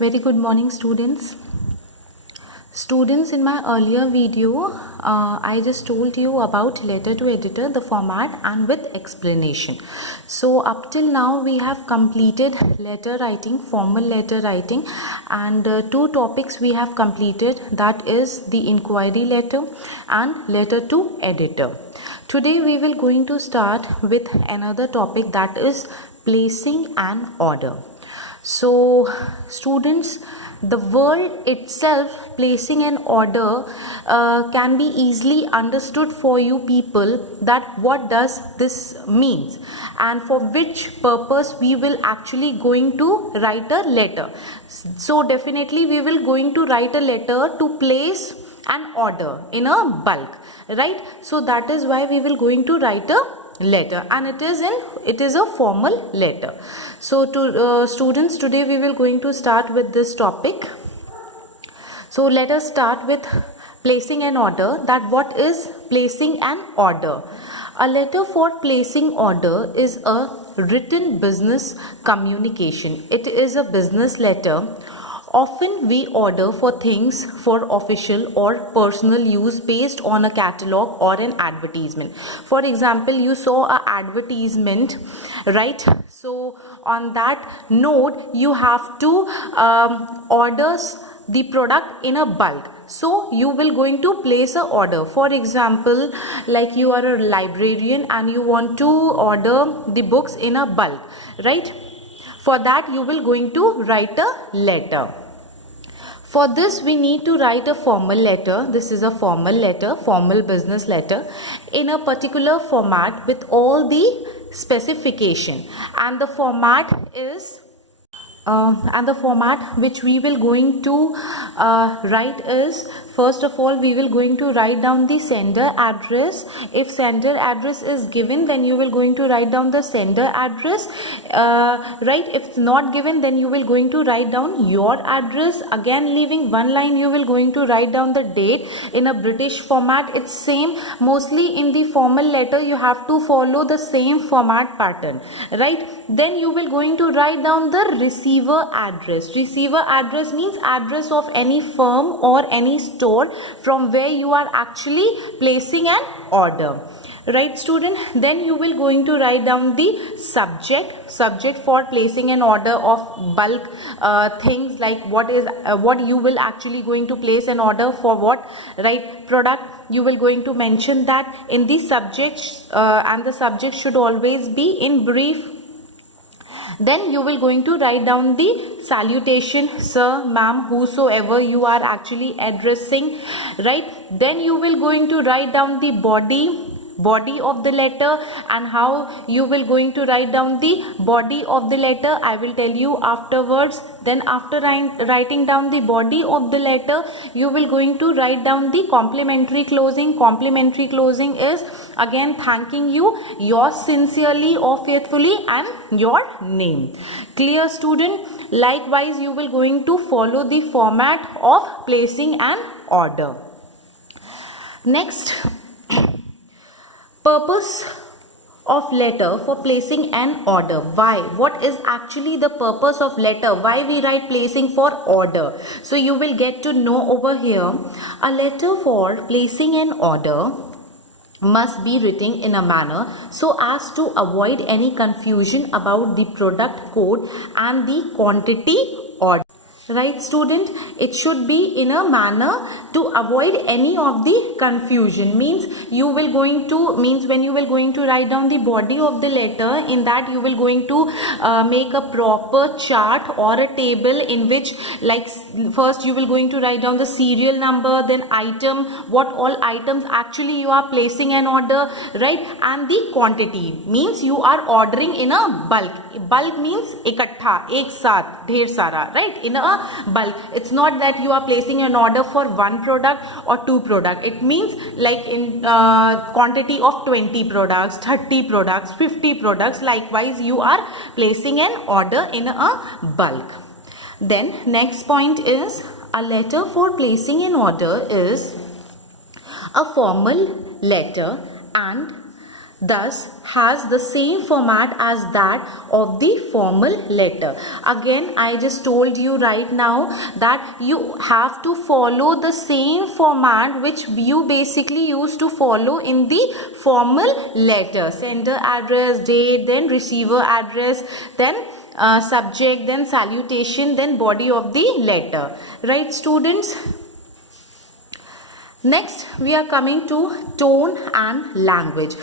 Very good morning, students. Students, in my earlier video, I just told you about letter to editor, the format and with explanation. So up till now we have completed letter writing, formal letter writing, and two topics we have completed, that is the inquiry letter and letter to editor. Today we will going to start with another topic, that is placing an order. So students, the word itself, placing an order, can be easily understood for you people, that what does this means and for which purpose we will actually going to write a letter. So definitely we will going to write a letter to place an order in a bulk, right? So that is why we will going to write a letter, and it is a formal letter. So to students, today we will going to start with this topic. So let us start with placing an order. That what is placing an order? A letter for placing order is a written business communication. It is a business letter. Often we order for things for official or personal use based on a catalog or an advertisement. For example, you saw an advertisement, right? So on that note, you have to order the product in a bulk. So you will going to place a order. For example, like you are a librarian and you want to order the books in a bulk, right? For that you will going to write a letter. For this we need to write a formal letter. This is a formal letter, formal business letter, in a particular format with all the specification, and the format is which we will going to write is, first of all we will going to write down the sender address. If sender address is given, then you will going to write down the sender address, right? If it's not given, then you will going to write down your address. Again, leaving one line, you will going to write down the date in a British format. It's same, mostly in the formal letter you have to follow the same format pattern, right? Then you will going to write down the receiver address. Receiver address means address of any firm or any store from where you are actually placing an order, right student? Then you will going to write down the subject for placing an order of bulk things, like what you will actually going to place an order for, what, right? Product, you will going to mention that in the subject, and the subject should always be in brief. Then you will going to write down the salutation, sir, ma'am, whosoever you are actually addressing, right? Then you will going to write down the body of the letter, and how you will going to write down the body of the letter, I will tell you afterwards. Then after writing down the body of the letter, you will going to write down the complimentary closing. Complimentary closing is again thanking you, yours sincerely or faithfully, and your name. Clear student? Likewise you will going to follow the format of placing an order. Next, purpose of letter for placing an order. Why? What is actually the purpose of letter? Why we write placing for order? So you will get to know over here. A letter for placing an order must be written in a manner so as to avoid any confusion about the product code and the quantity order. Right student? It should be in a manner to avoid any of the confusion. Means you will going to, means when you will going to write down the body of the letter, in that you will going to make a proper chart or a table in which, like, first you will going to write down the serial number, then item, what all items actually you are placing an order, right? And the quantity, means you are ordering in a bulk. Bulk means ikattha, ek saath, dher sara, right? In a bulk. It's not that you are placing an order for one product or two product. It means like in quantity of 20 products, 30 products, 50 products. Likewise you are placing an order in a bulk. Then next point is, a letter for placing an order is a formal letter, and thus has the same format as that of the formal letter. Again, I just told you right now that you have to follow the same format which you basically used to follow in the formal letter. Sender address, date, then receiver address, then subject, then salutation, then body of the letter. Right, students? Next, we are coming to tone and language.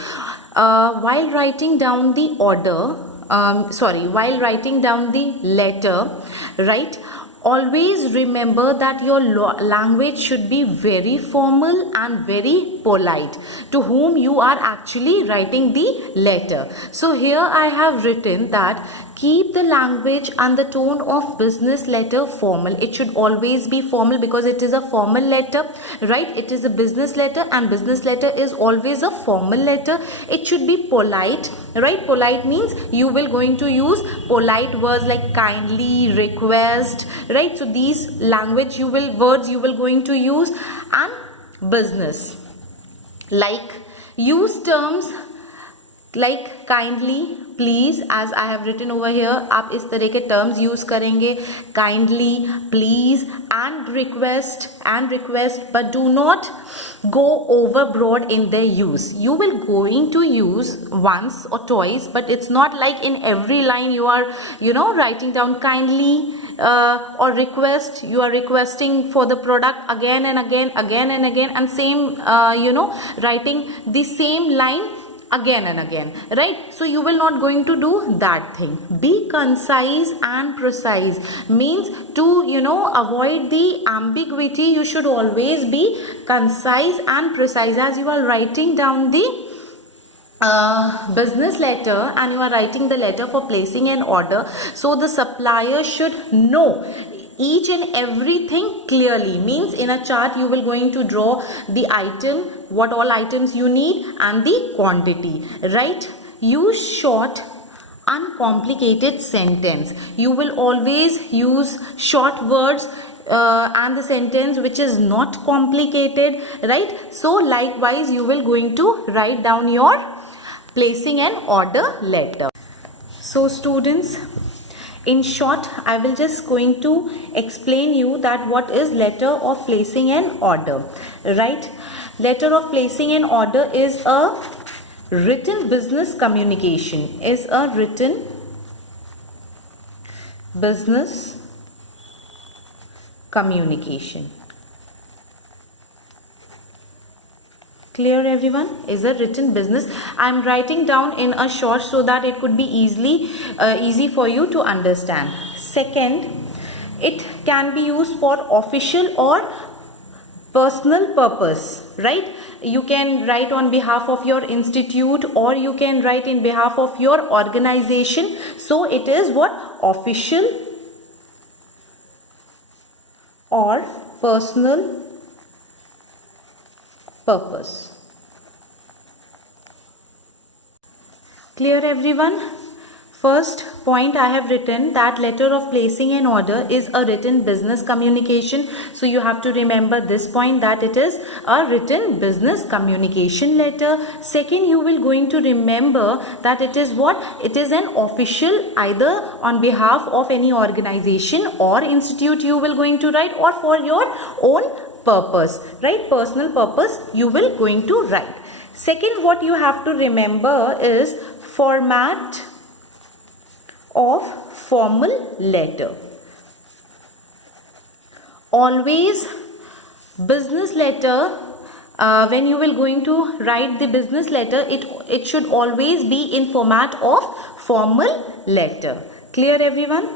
While writing down the while writing down the letter, right, always remember that your language should be very formal and very polite to whom you are actually writing the letter. So here I have written that keep the language and the tone of business letter formal. It should always be formal because it is a formal letter, right? It is a business letter and business letter is always a formal letter. It should be polite, right? Polite means you will going to use polite words like kindly, request, right? So these words you will going to use. And business, like use terms like kindly, please, as I have written over here. आप इस तरह के terms use करेंगे, kindly, please, and request, but do not go overboard in their use. You will going to use once or twice, but it's not like in every line you are writing down kindly or request. You are requesting for the product again and again and same writing the same line again and again, right? So you will not going to do that thing. Be concise and precise means to avoid the ambiguity. You should always be concise and precise as you are writing down the business letter and you are writing the letter for placing an order. So the supplier should know each and everything clearly. Means in a chart you will going to draw the item, what all items you need and the quantity, right? Use short uncomplicated sentence. You will always use short words and the sentence which is not complicated, right? So likewise you will going to write down your placing an order letter. So students, in short, I will just going to explain you that what is letter of placing an order, right? Letter of placing an order is a written business communication, Clear everyone? Is a written business. I am writing down in a short so that it could be easy for you to understand. Second, it can be used for official or personal purpose, right? You can write on behalf of your institute or you can write in behalf of your organization. So it is what? Official or personal purpose. Clear everyone? First point I have written that letter of placing an order is a written business communication. So you have to remember this point that it is a written business communication letter. Second, you will going to remember that it is what? It is an official either on behalf of any organization or institute you will going to write or for your own purpose, right? Personal purpose you will going to write. Second, what you have to remember is format of formal letter. Always business letter, when you will going to write the business letter, it should always be in format of formal letter. Clear everyone?